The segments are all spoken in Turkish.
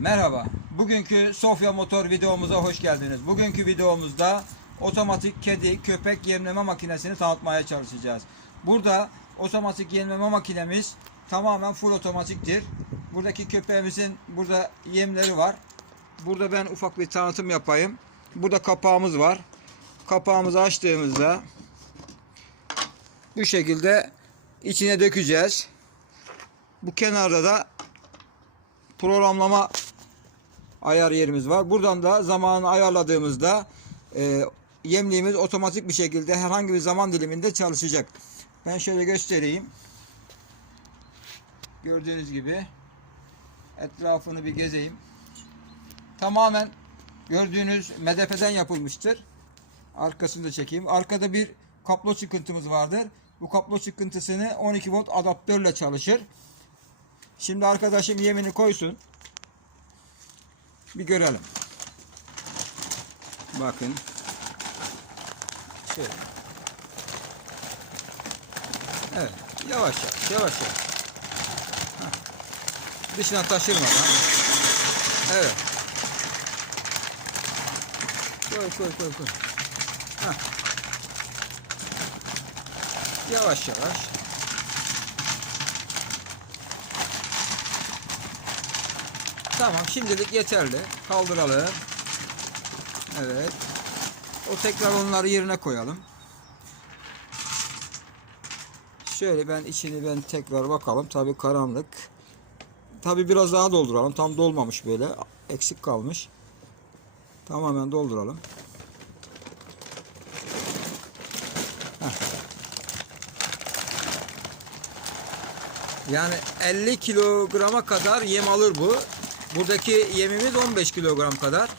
Merhaba. Bugünkü Sofya Motor videomuza hoş geldiniz. Bugünkü videomuzda otomatik kedi köpek yemleme makinesini tanıtmaya çalışacağız. Burada otomatik yemleme makinemiz tamamen full otomatiktir. Buradaki köpeğimizin burada yemleri var. Burada ben ufak bir tanıtım yapayım. Burada kapağımız var. Kapağımızı açtığımızda bu şekilde içine dökeceğiz. Bu kenarda da programlama ayar yerimiz var. Buradan da zamanı ayarladığımızda e, yemliğimiz otomatik bir şekilde herhangi bir zaman diliminde çalışacak. Ben şöyle göstereyim. Gördüğünüz gibi etrafını bir gezeyim. Tamamen gördüğünüz MDF'den yapılmıştır. Arkasını da çekeyim. Arkada bir kablo çıkıntımız vardır. Bu kablo çıkıntısını 12 volt adaptörle çalışır. Şimdi arkadaşım yemini koysun. Bir görelim. Bakın. Şöyle. Evet. Yavaş yavaş. Yavaş yavaş. Hah. Dışına taşırmadan. Evet. Koy koy koy koy. Hah. Yavaş yavaş. Tamam şimdilik yeterli. Kaldıralım. Evet. O tekrar onları yerine koyalım. Şöyle ben içini ben tekrar bakalım. Tabi karanlık. Tabi biraz daha dolduralım. Tam dolmamış böyle. Eksik kalmış. Tamamen dolduralım. Heh. Yani 50 kilograma kadar yem alır bu. Buradaki yemimiz 15 kilogram kadar.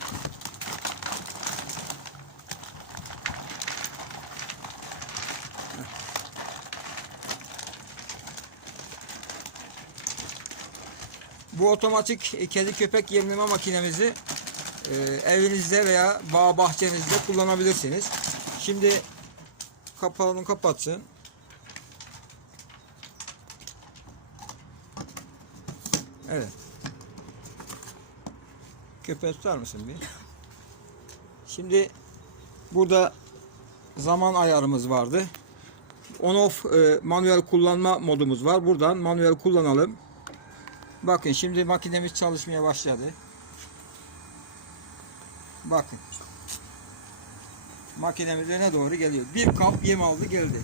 Bu otomatik kedi köpek yemleme makinemizi e, evinizde veya bağ bahçenizde kullanabilirsiniz. Şimdi kapağını kapatsın. Evet. Köpeği tutar mısın bir? Şimdi burada zaman ayarımız vardı. On off e, manuel kullanma modumuz var. Buradan manuel kullanalım. Bakın şimdi makinemiz çalışmaya başladı. Bakın. Makinemiz öne doğru geliyor. Bir kap yem aldı geldi.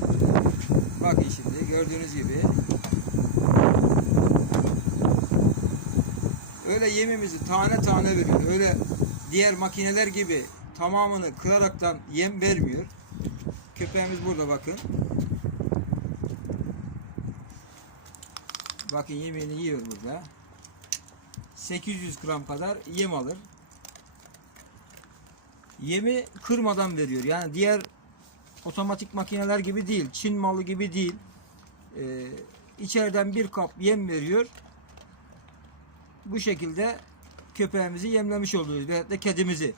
Bakın şimdi gördüğünüz gibi. Öyle yemimizi tane tane veriyor. Öyle diğer makineler gibi tamamını kıraraktan yem vermiyor. Köpeğimiz burada bakın. Bakın yemeğini yiyor burada. 800 gram kadar yem alır. Yemi kırmadan veriyor. Yani diğer otomatik makineler gibi değil. Çin malı gibi değil. Ee, içeriden bir kap yem veriyor. Bu şekilde köpeğimizi yemlemiş oluyoruz. Veyahut da kedimizi.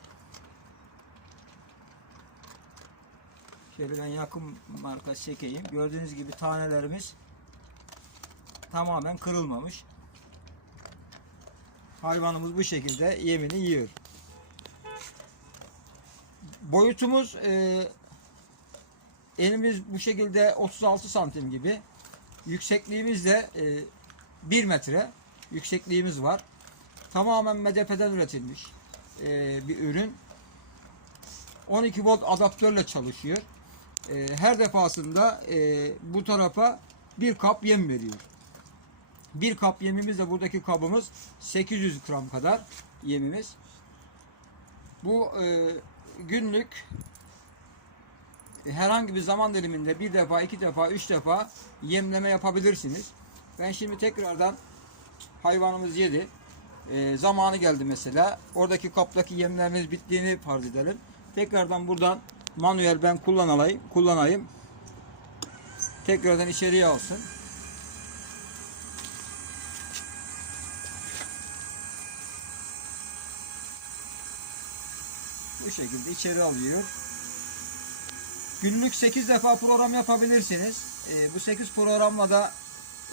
Şöyle ben yakın marka çekeyim. Gördüğünüz gibi tanelerimiz tamamen kırılmamış. Hayvanımız bu şekilde yemini yiyor. Boyutumuz e, elimiz bu şekilde 36 santim gibi. Yüksekliğimiz de e, 1 metre yüksekliğimiz var. Tamamen MDF'den üretilmiş e, bir ürün. 12 volt adaptörle çalışıyor. E, her defasında e, bu tarafa bir kap yem veriyor. Bir kap yemimiz de buradaki kabımız 800 gram kadar yemimiz. Bu e, günlük herhangi bir zaman diliminde bir defa, iki defa, üç defa yemleme yapabilirsiniz. Ben şimdi tekrardan hayvanımız yedi. E, zamanı geldi mesela. Oradaki kaptaki yemlerimiz bittiğini farz edelim. Tekrardan buradan manuel ben kullanayım, kullanayım. Tekrardan içeriye alsın. Bu şekilde içeri alıyor. Günlük 8 defa program yapabilirsiniz. E, bu 8 programla da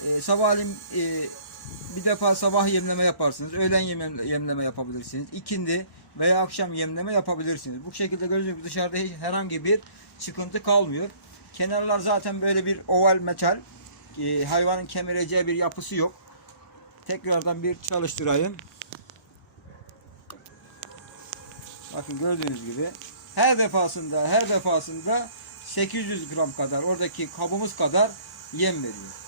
e, sabahleyin e, Bir defa sabah yemleme yaparsınız. Öğlen yemleme, yapabilirsiniz. İkindi veya akşam yemleme yapabilirsiniz. Bu şekilde gördüğünüz gibi dışarıda hiç herhangi bir çıkıntı kalmıyor. Kenarlar zaten böyle bir oval metal. Ee, hayvanın kemireceği bir yapısı yok. Tekrardan bir çalıştırayım. Bakın gördüğünüz gibi her defasında her defasında 800 gram kadar oradaki kabımız kadar yem veriyor.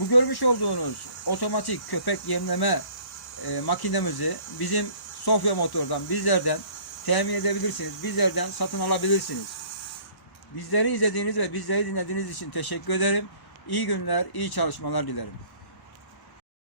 Bu görmüş olduğunuz otomatik köpek yemleme e, makinemizi bizim Sofya Motor'dan bizlerden temin edebilirsiniz. Bizlerden satın alabilirsiniz. Bizleri izlediğiniz ve bizleri dinlediğiniz için teşekkür ederim. İyi günler, iyi çalışmalar dilerim.